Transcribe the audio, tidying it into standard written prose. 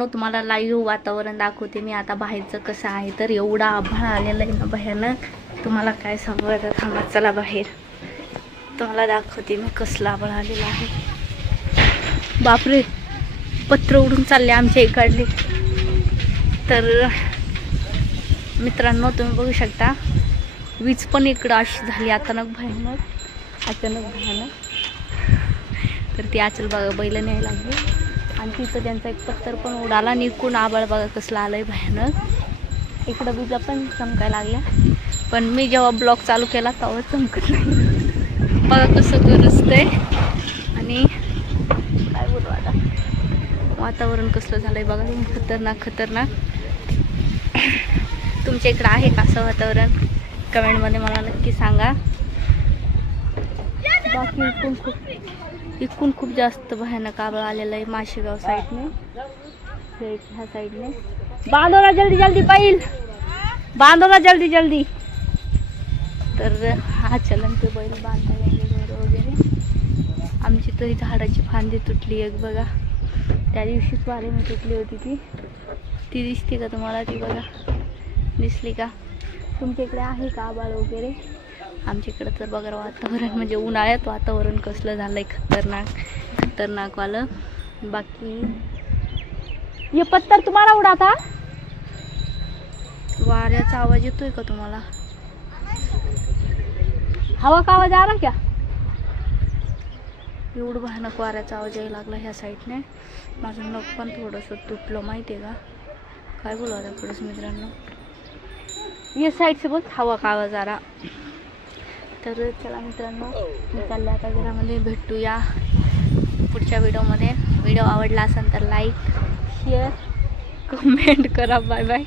मित्रांनो तुम्हाला लाईव्ह वातावरण दाखवते मी आता बाहेरचं कसं आहे. तर एवढा आभाळ आलेला आहे ना भयानक, तुम्हाला काय सांगू. आता थांबा, चला बाहेर तुम्हाला दाखवते मी कसलं आभाळ आलेलं आहे. बापरे, पत्र उडून चालले आमच्या इकडले. तर मित्रांनो तुम्ही बघू शकता, वीज पण इकडं अशी झाली अचानक भयानक. तर ती आचल बघा बैल न्यायला लागली आणि तिथं त्यांचा एक पत्तर पण उडाला. निघून आबाळ बघा कसलं आलंय भयानक. इकडं विजा पण चमकायला लागल्या, पण मी जेव्हा ब्लॉग चालू केला तेव्हा चमकत नाही. बघा कसं गरजतंय आणि काय बोलू आता, वातावरण कसलं झालंय बघा तुम्ही. खतरनाक. तुमच्या इकडं आहे का असं वातावरण? कमेंटमध्ये मला नक्की सांगा. बाकी इकडून खूप जास्त भयानक आभाळ आलेलं आहे माशेगाव साईडने, ह्या साईडने. बांधवला जल्दी पाहिल, बांधवला जल्दी. तर हा चलन ते बैल बांधायला वगैरे. आमची तरी झाडाची फांदी तुटली एक बघा, त्या दिवशीच वाऱ्याने तुटली होती ती दिसते का तुम्हाला? ती बघा, दिसली का? तुमच्या इकडे आहे का आभाळ वगैरे? आमच्या इकडं तर बघा वातावरण म्हणजे उन्हाळ्यात वातावरण कसलं झालंय, खतरनाक वालं. बाकी ये पत्थर तुम्हाला उडा था. वाऱ्याचा आवाज येतोय का तुम्हाला? हवा का आवाज आ रहा क्या? एवढं भयानक वाऱ्याचा आवाज यायला लागला ह्या साईडने. माझं नख पण थोडंसं तुटलं माहिती आहे का? काय बोलू आता पुढेच मित्रांनो. ये साईड से बोल, हवा का आवाज आ रहा. तर चला मित्रांनो, मी चालले आता घरामध्ये. भेटूया पुढच्या व्हिडिओमध्ये. व्हिडिओ आवडला असेल तर लाईक, शेअर, कमेंट करा. Bye bye.